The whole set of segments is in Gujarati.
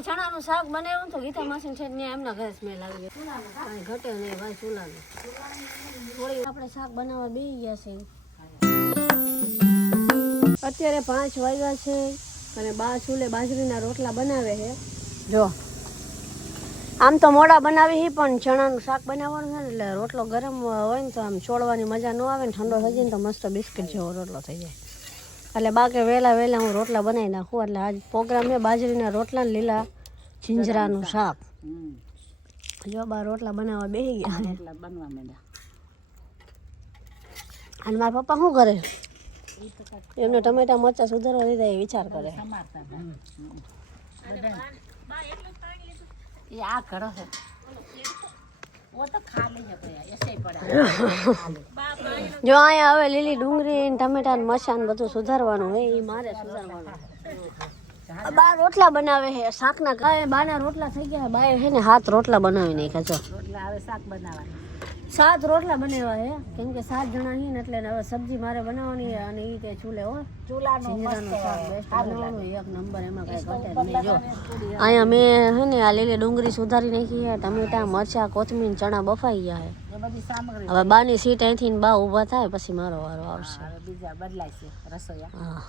અહીંયા ચણાનું શાક બનાવ્યું તો ગીતા માસી છે ને એમના ઘરે સ્મેલ આવી ગઈ. કાંઈ ઘટે નહીં ભાઈ ચૂલાનું. થોડી આપણે શાક બનાવવા બેસી ગયા છે. અત્યારે 5 વાગ્યા છે અને બા ચૂલે બાજરીના રોટલા બનાવે છે. જો આમ તો મોડા બનાવી પણ ચણાનું શાક બનાવવાનું છે ને એટલે રોટલો ગરમ હોય ને તો આમ ચોળવાની મજા ન આવે ને ઠંડો થઈ જાય ને તો મસ્ત બિસ્કિટ જેવો રોટલો થઈ જાય. એટલે બાકી વહેલા હું રોટલા બનાવી નાખું. એટલે આજ પ્રોગ્રામ છે બાજરીના રોટલા ને લીલા જીંજરાનું શાક. જો બા રોટલા બનાવવા બેસી ગયા છે. અને મારા પપ્પા શું કરે? એમને ટમેટા મરચા સુધારવા દીધા એ વિચાર કરે. જો અહીંયા હવે લીલી ડુંગળી ટમેટા મરચા ને બધું સુધારવાનું હોય એ મારે સુધારવાનું. બા રોટલા બનાવે છે શાકના. બાના રોટલા થઈ ગયા. બાએ છે ને 7 રોટલા બનાવી નાખ્યા. જો રોટલા હવે શાક બનાવવાના 7 રોટલા બનાવ્યા છે કેમ કે 7 જણા છીએ ને એટલે હવે સબ્જી મારે બનાવવાની અને એ કે ચૂલે હો ચૂલાનું શાક બેસ્ટ બનાવવાનું 1 નંબર. એમાં કઈ ઘટે નહીં. જો અહીંયા મેં છે ને આ લીલી ડુંગળી સુધારી નાખી છે. ટમેટા મરચા કોથમીર ચણા બફાઈ ગયા છે. હવે બાની સીટ અહીંથી બા ઊભા થાય પછી મારો વારો આવશે. બીજા બદલાય છે રસોઈયા. હા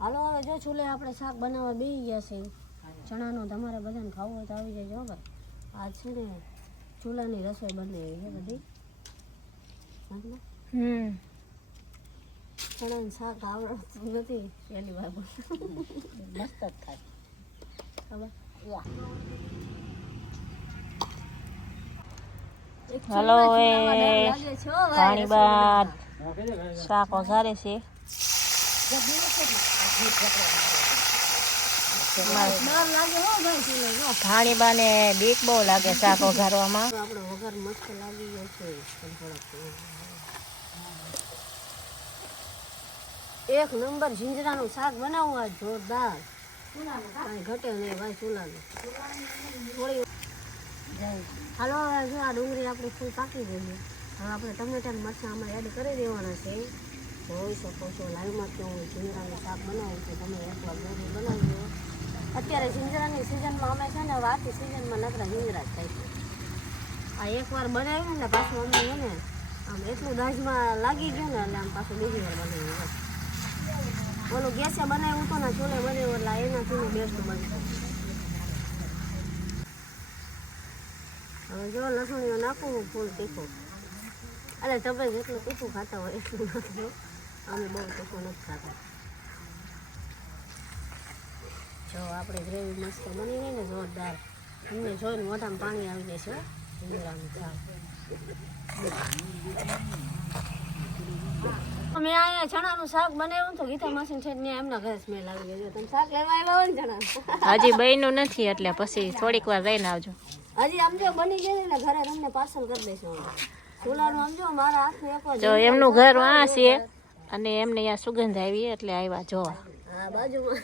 હાલો હવે જો ચૂલે આપણે શાક બનાવવા બેસી ગયા છે. ચણાનો તમારે બધાને ખાવું હોય તો આવી જાય. જો ભાઈ આ છે ને ચૂલાની રસોઈ બનાવી છે બધી. ચણાનું શાક આવડતું નથી પહેલી વાર મસ્ત જ થાય ખબર. હાલો પાણી બાદ શાક વઘારે છે. પાણી બાને બીક બહુ લાગે શાક વઘારવામાં. આપણો વઘાર મસ્ત લાગી ગયો છે. એક નંબર જીંજરાનું શાક બનાવવા જોરદાર. કાંઈ ઘટે નહીં ભાઈ ચૂલાનું. થોડી હાલો જો આ ડુંગળી આપણી ફૂલ પાકી ગઈ છે. હવે આપણે ટમેટા મરચાં આમાં એડ કરી દેવાના છે. જોઈ શકો છો લાઈવમાં કે હું જીંજરાનું શાક બનાવું છું. તમે એકવાર ડુંગળી બનાવી દો. અત્યારે જીંજરાની સિઝનમાં અમે છે ને વાતી સિઝનમાં નકરા જીંજરા જ થાય છે. આ એકવાર બનાવ્યું ને પાછું અમે છે ને આમ એટલું દાજમાં લાગી ગયું ને એટલે આમ પાછું બીજી વાર બનાવ્યું. ઓલું ગેસે બનાવ્યું હતું ને ચૂલે બનાવ્યું એટલે એનાથી બેસ્ટ બનશે. હવે જો લસણીઓ નાખું ફૂલ તીખું. એટલે તમે જેટલું તીખું ખાતા હોય એટલું નાખજો. અમે બહુ તીખું નથી ખાતા. જો આપણી ગ્રેવી મસ્ત બની ગઈ ને જોરદાર. અમને જોઈને મોઢામાં પાણી આવી જશે. જીંજરાનું શાક મેં અહીંયા ચણાનું શાક બનાવ્યું તો ગીતા માસી છે ને એમના ઘરે સ્મેલ આવી ગઈ. તમે શાક લેવા આવ્યા હોય ને ચણા હજી બન્યું નથી એટલે પછી થોડીક વાર રહીને આવજો. હજી સમજો બની ગઈ ને ઘરે તમને પાર્સલ કરી દઈશું. ચૂલાનું સમજો મારા હાથનું એક જો એમનું ઘર આ છે અને એમને અહીંયા સુગંધ આવી એટલે આવ્યા જોવા. હા બાજુમાં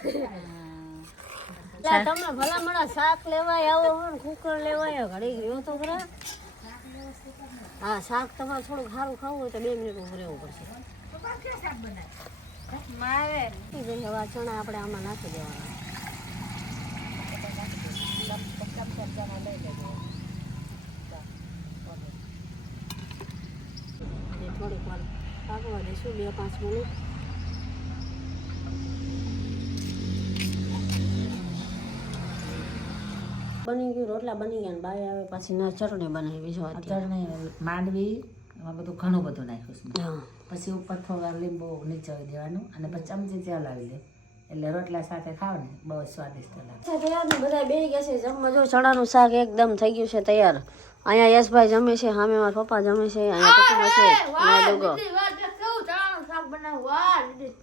તમે ભલા મળા શાક લેવાય આવો હોય ને કુકર લેવાય ઘડી ગયો તો ખરા. હા શાક તમારે થોડુંક સારું ખાવું હોય તો 2 મિનિટ ઉભું રહેવું પડશે. હવે ચણા આપણે આમાં નાખી દેવાના. થોડીક વાર પાકવા દઈશું 2-5 મિનિટ. બની ગયું રોટલા બની ગયા. બાય આવે પછી ના ચટણી બનાવી. જો ચટણી માંડવી એમાં બધું ઘણું બધું નાખ્યું છે. પછી ઉપર થોડા લીંબુ નીચોવી દેવાનું અને પછી ચમચી તેલ લાવી દે એટલે રોટલા સાથે ખાવ ને બહુ સ્વાદિષ્ટ લાગે. તૈયાર ને બધા બેસી ગયા છે જમવા. જો ચણાનું શાક એકદમ થઈ ગયું છે તૈયાર. અહીંયા યશભાઈ જમે છે, સામે મારા પપ્પા જમે છે, અહીંયા કુટુંબ છે, અહીંયા ડુગો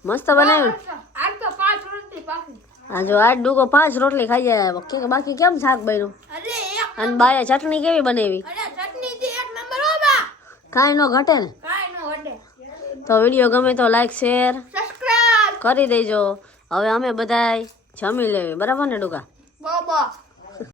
મસ્ત બનાવ્યું. હા જો 8 ડુગો 5 રોટલી ખાઈ જાય. બાકી કેમ શાક બન્યું? અને બાએ ચટણી કેવી બનાવી? કાંઈ નો ઘટે ને. તો વિડીયો ગમે તો લાઈક શેર કરી દેજો. હવે અમે બધા જમી લેવી. બરાબર ને ડુગા?